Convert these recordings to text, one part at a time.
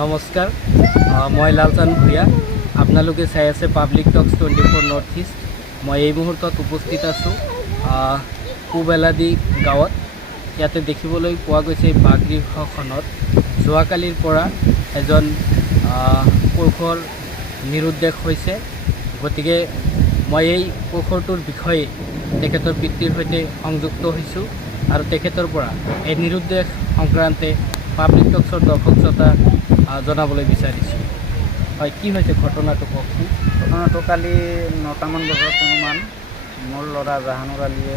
নমস্কাৰ, মই লালচান ভূঞা। আপোনালোকে চাই আছে পাব্লিক টক্স 24 নৰ্থ ইষ্ট। মই এই মুহূৰ্তত উপস্থিত আছোঁ পুবেলাদি গাঁৱত। ইয়াতে দেখিবলৈ পোৱা গৈছে বাসগৃহখনত যোৱাকালিৰ পৰা এজন পশুৰ নিৰুদ্দেশ হৈছে। গতিকে মই এই পশুটোৰ বিষয়ে তেখেতৰ পিতৃৰ সৈতে সংযুক্ত হৈছোঁ আৰু তেখেতৰ পৰা এই নিৰুদ্দেশ সংক্ৰান্তে পাব্লিক টক্সৰ দৰ্শক শ্ৰোতা জনাবলৈ বিচাৰিছোঁ। হয়, কি হৈছে ঘটনাটো কওকচোন। ঘটনাটো কালি 9টামান বজাত অনুমান মোৰ ল'ৰা জাহানুৰ আলীয়ে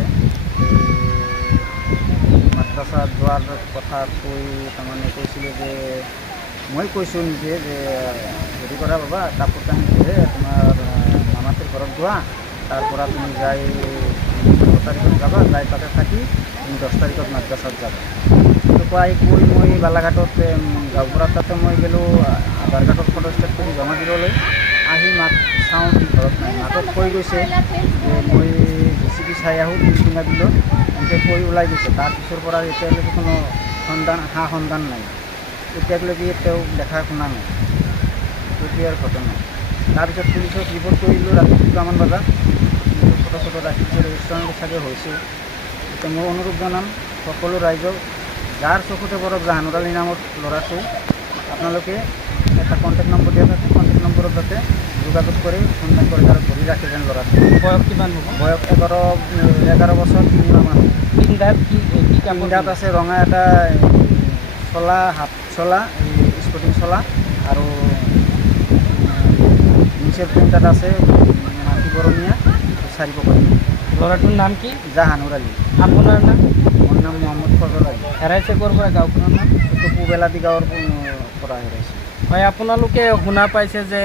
মাদ্ৰাছাত যোৱাৰ কথা কৈ তাৰমানে কৈছিলে যে মই কৈছোঁ নিজে যে হেৰি কৰা বাবা, কাপোৰ কানি পিন্ধে তোমাৰ মামাটোৰ ঘৰত যোৱা, তাৰ পৰা তুমি যাই 9 তাৰিখত যাবা, যাই তাতে থাকি তুমি 10 তাৰিখত মাদ্ৰাছাত যাবা। কৈ মই বালাঘাটত গাঁওবুঢ়া তাতে মই গ'লোঁ আধাৰ কাৰ্ডৰ ফটো ষ্টেট কৰি জমা দিবলৈ। আহি মাক চাওঁ কি ঘৰত নাই। মাকক কৈ গৈছে যে মই JCB চাই আহোঁ পিছদিনা বিলত, এনেকৈ কৈ ওলাই গৈছে। তাৰপিছৰ পৰা এতিয়ালৈকে কোনো সন্ধান নাই। এতিয়ালৈকে তেওঁ দেখা শুনা নাই। এইটোৱে ঘটনা। তাৰপিছত পুলিচক ৰিপৰ্ট কৰিলোঁ ৰাতি 2টামান বজাত। ফটো চটো ৰাখিছে, ৰেজিষ্ট্ৰেশ্যন চাগে হৈছে। এতিয়া মই অনুৰোধ জনাম সকলো ৰাইজক, যাৰ চকুতে পৰক জাহানুৰ আলী নামৰ ল'ৰাটো, আপোনালোকে এটা কণ্টেক্ট নম্বৰ দিয়া থাকে, কণ্টেক্ট নম্বৰত যাতে যোগাযোগ কৰি সন্ধান কৰি আৰু ধৰি ৰাখে যেন ল'ৰাটো। বয়স কিমান হ'ব? বয়স 11 বছৰ 3 মাহ মান। পিন্ধাত আছে ৰঙা এটা চলা, হাফ চলা, স্পৰ্টিং চলা আৰু জিন্সৰ পেণ্ট এটা আছে মাটি বৰণীয়া 4 পকৰীয়া। ল'ৰাটোৰ নাম কি? জাহানুৰ আলী। আপোনাৰ নাম? মোৰ নাম মোহাম্মদ ফজল আলী। হেৰাইছে ক'ৰ পৰা? গাঁওখনৰ নাম? এইটো পুবেলাদি গাঁৱৰ পৰা হেৰাইছে। হয়, আপোনালোকে শুনা পাইছে যে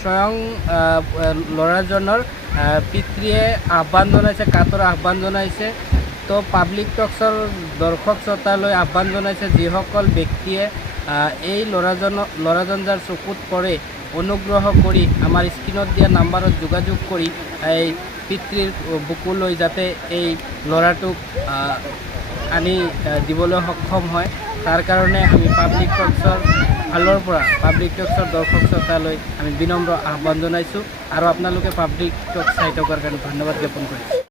স্বয়ং ল'ৰাজনৰ পিতৃয়ে আহ্বান জনাইছে, কাটৰ আহ্বান জনাইছে। তো পাব্লিক টক্সৰ দৰ্শক শ্ৰোতালৈ আহ্বান জনাইছে, যিসকল ব্যক্তিয়ে এই ল'ৰাজন যাৰ চকুত পৰে, অনুগ্ৰহ কৰি আমাৰ স্ক্ৰীণত দিয়া নাম্বাৰত যোগাযোগ কৰি এই পিতৃৰ বুকুলৈ যাতে এই ল'ৰাটোক আনি দিবলৈ সক্ষম হয়, তাৰ কাৰণে আমি পাব্লিক টক্সৰ ফালৰ পৰা পাব্লিক টক্সৰ দৰ্শক শ্ৰোতালৈ আমি বিনম্ৰ আহ্বান জনাইছোঁ। আৰু আপোনালোকে পাব্লিক টক্স চাই থকাৰ কাৰণে ধন্যবাদ জ্ঞাপন কৰিছোঁ।